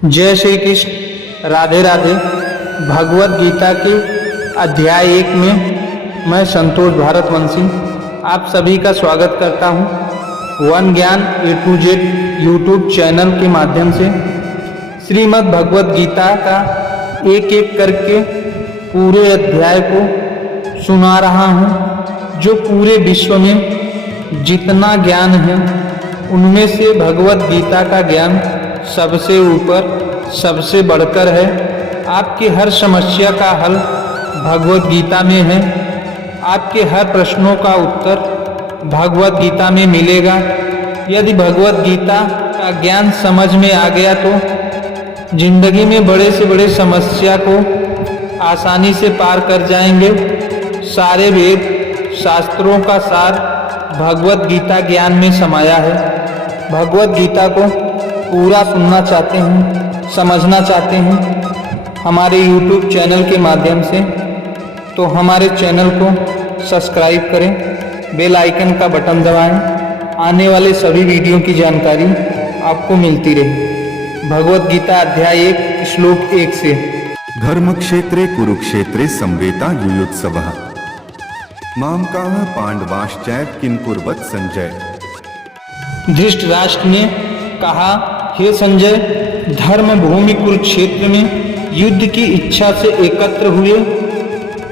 जय श्री कृष्ण। राधे राधे। भगवत गीता के अध्याय 1 में मैं संतोष भारतवंशी आप सभी का स्वागत करता हूँ। वन ज्ञान A to Z YouTube channel के माध्यम से श्रीमद् भगवत गीता का एक एक करके पूरे अध्याय को सुना रहा हूँ। जो पूरे विश्व में जितना ज्ञान है उनमें से भगवत गीता का ज्ञान सबसे ऊपर सबसे बढ़कर है। आपकी हर समस्या का हल भगवत गीता में है। आपके हर प्रश्नों का उत्तर भगवत गीता में मिलेगा। यदि भगवत गीता का ज्ञान समझ में आ गया तो जिंदगी में बड़े से बड़े समस्या को आसानी से पार कर जाएंगे। सारे वेद शास्त्रों का सार भगवत गीता ज्ञान में समाया है। भगवत गीता को पूरा सुनना चाहते हैं, समझना चाहते हैं हमारे YouTube चैनल के माध्यम से, तो हमारे चैनल को सब्सक्राइब करें, बेल आइकन का बटन दबाएं। आने वाले सभी वीडियो की जानकारी आपको मिलती रहे। भगवत गीता अध्याय 1 श्लोक 1 से। धर्मक्षेत्रे कुरुक्षेत्रे संवेता युयुत्सवः मामकाः पांडवाश्चैव किंकुर्वत संजय। धृतराष्ट्र ने कहा, हे संजय, धर्म भूमि कुरुक्षेत्र में युद्ध की इच्छा से एकत्र हुए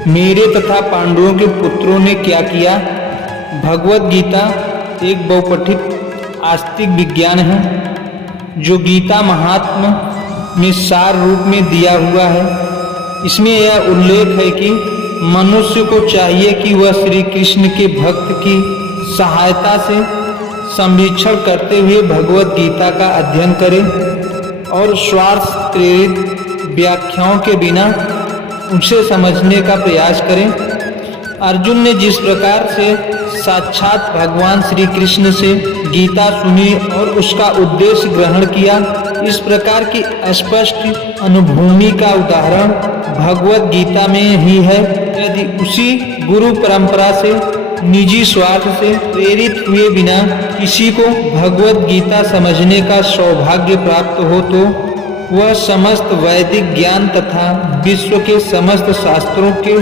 मेरे तथा पांडवों के पुत्रों ने क्या किया। भगवत गीता एक बहुपठित आस्तिक विज्ञान है जो गीता महात्म्य में सार रूप में दिया हुआ है। इसमें यह उल्लेख है कि मनुष्य को चाहिए कि वह श्री कृष्ण के भक्त की सहायता से संवीक्षण करते हुए भगवत गीता का अध्ययन करे और स्वार्थ प्रेरित व्याख्याओं के बिना उसे समझने का प्रयास करें। अर्जुन ने जिस प्रकार से साक्षात भगवान श्री कृष्ण से गीता सुनी और उसका उद्देश्य ग्रहण किया, इस प्रकार की स्पष्ट अनुभूति का उदाहरण भगवत गीता में ही है। यदि उसी गुरु परंपरा से निजी स्वार्थ से प्रेरित हुए बिना किसी को भगवत गीता समझने का सौभाग्य प्राप्त हो तो वह समस्त वैदिक ज्ञान तथा विश्व के समस्त शास्त्रों के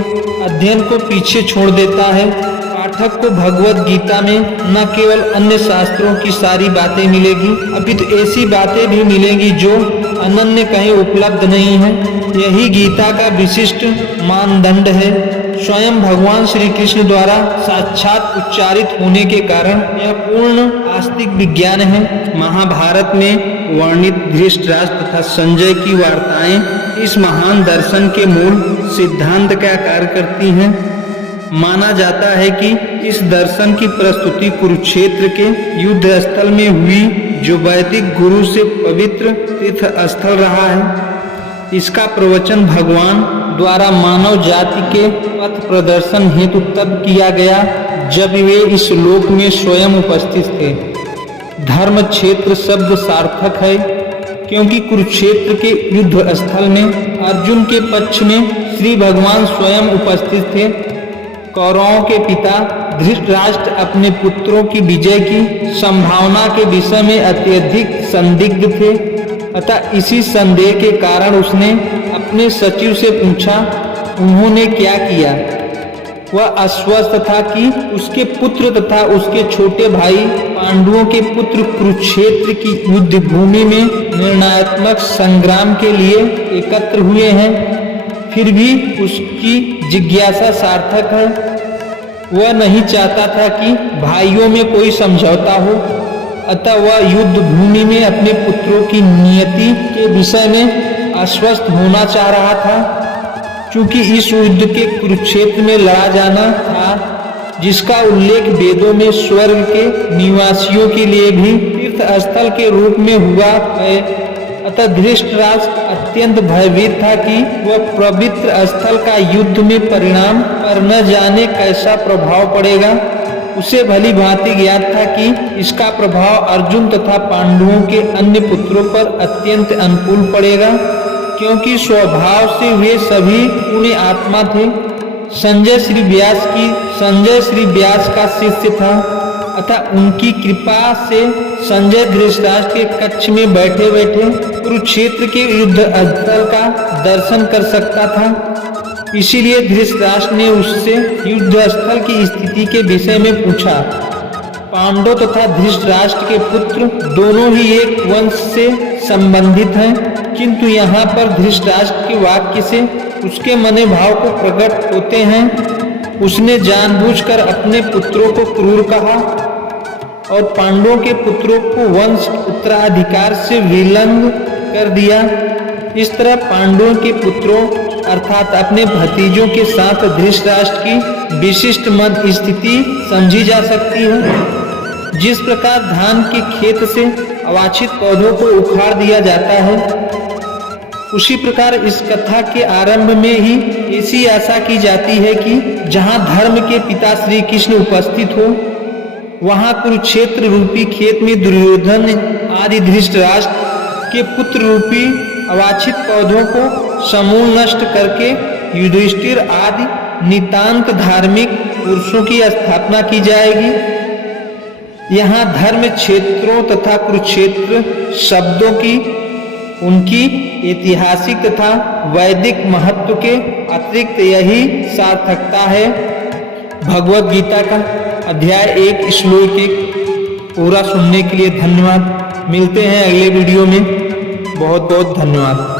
अध्ययन को पीछे छोड़ देता है। पाठक को भगवत गीता में न केवल अन्य शास्त्रों की सारी बातें मिलेगी, अपितु ऐसी बातें भी मिलेंगी जो अनन्य कहीं उपलब्ध नहीं है। यही गीता का विशिष्ट मानदंड है। स्वयं भगवान श्री कृष्ण द्वारा साक्षात उच्चारित होने के कारण यह पूर्ण आस्तिक विज्ञान है। महाभारत में वर्णित धृतराष्ट्र तथा संजय की वार्ताएं इस महान दर्शन के मूल सिद्धांत का कार्य करती हैं। माना जाता है कि इस दर्शन की प्रस्तुति कुरुक्षेत्र के युद्ध स्थल में हुई, जो वैदिक गुरु से पवित्र तीर्थ स्थल रहा है। इसका प्रवचन भगवान द्वारा मानव जाति के पथ प्रदर्शन हेतु तब किया गया जब वे इस लोक में स्वयं उपस्थित थे। धर्म क्षेत्र शब्द सार्थक है क्योंकि कुरुक्षेत्र के युद्ध स्थल में अर्जुन के पक्ष में श्री भगवान स्वयं उपस्थित थे। कौरवों के पिता धृतराष्ट्र अपने पुत्रों की विजय की संभावना के विषय में अत्यधिक संदिग्ध थे, अतः इसी संदेह के कारण उसने अपने सचिव से पूछा, उन्होंने क्या किया। वह आश्वस्त था कि उसके पुत्र तथा उसके छोटे भाई पांडवों के पुत्र कुरुक्षेत्र की युद्ध भूमि में निर्णयात्मक संग्राम के लिए एकत्र हुए हैं। फिर भी उसकी जिज्ञासा सार्थक है। वह नहीं चाहता था कि भाइयों में कोई समझौता हो, अतः वह युद्ध भूमि में अपने पुत्रों की नियति के विषय में आश्वस्त होना चाह रहा था। चूंकि इस युद्ध के कुरुक्षेत्र में लड़ा जाना था, जिसका उल्लेख वेदों में स्वर्ग के निवासियों के लिए भी तीर्थ स्थल के रूप में हुआ है, अतः धृतराष्ट्र अत्यंत भयभीत था कि वह पवित्र स्थल का युद्ध में परिणाम पर न जाने कैसा प्रभाव पड़ेगा। उसे भली भांति ज्ञात था कि इसका प्रभाव अर्जुन तथा पांडवों के अन्य पुत्रों पर अत्यंत अनुकूल पड़ेगा, क्योंकि स्वभाव से वे सभी पुण्य आत्मा थे। संजय श्री व्यास का शिष्य था। अतः उनकी कृपा से संजय धृतराष्ट्र के कक्ष में बैठे बैठे कुरुक्षेत्र के युद्ध स्थल का दर्शन कर सकता था। इसीलिए धृतराष्ट्र ने उससे युद्ध स्थल की स्थिति के विषय में पूछा। पांडव तथा धृतराष्ट्र के पुत्र दोनों ही एक वंश से संबंधित हैं, किंतु यहाँ पर धृतराष्ट्र के वाक्य से उसके मने भाव को प्रकट होते हैं। उसने जानबूझकर अपने पुत्रों को क्रूर कहा और पांडवों के पुत्रों को वंश उत्तराधिकार से विलंग कर दिया। इस तरह पांडवों के पुत्रों अर्थात अपने भतीजों के साथ धृतराष्ट्र की विशिष्ट मन स्थिति समझी जा सकती है। जिस प्रकार धान के खेत से अवांछित पौधों को उखाड़ दिया जाता है, उसी प्रकार इस कथा के आरंभ में ही ऐसी आशा की जाती है कि जहां धर्म के पिता श्री कृष्ण उपस्थित हो, वहां कुरुक्षेत्र रूपी खेत में दुर्योधन आदि धृतराष्ट्र के पुत्र रूपी अवांछित पौधों को समूल नष्ट करके युधिष्ठिर आदि नितांत धार्मिक पुरुषों की स्थापना की जाएगी। यहाँ धर्म क्षेत्रों तथा कुरुक्षेत्र शब्दों की उनकी ऐतिहासिक तथा वैदिक महत्व के अतिरिक्त यही सार्थकता है। भगवद गीता का अध्याय 1 श्लोक 1 पूरा सुनने के लिए धन्यवाद। मिलते हैं अगले वीडियो में। बहुत बहुत धन्यवाद।